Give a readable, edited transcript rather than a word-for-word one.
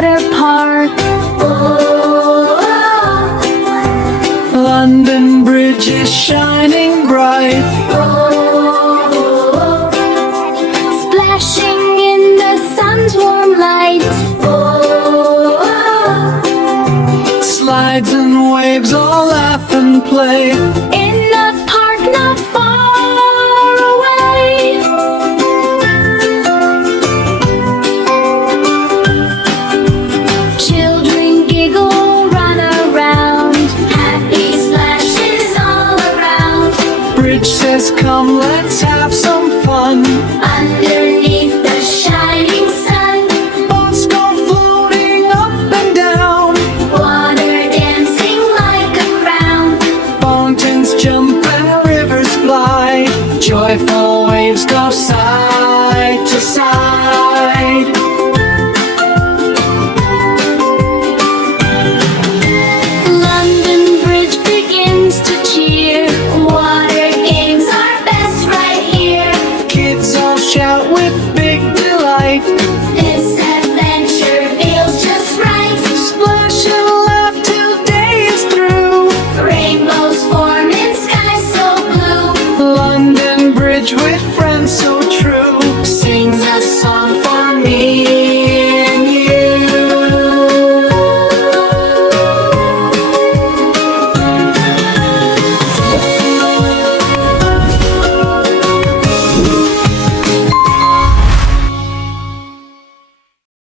water park. London Bridge is shining bright. Splashing in the sun's warm light. Slides and waves all laugh and play.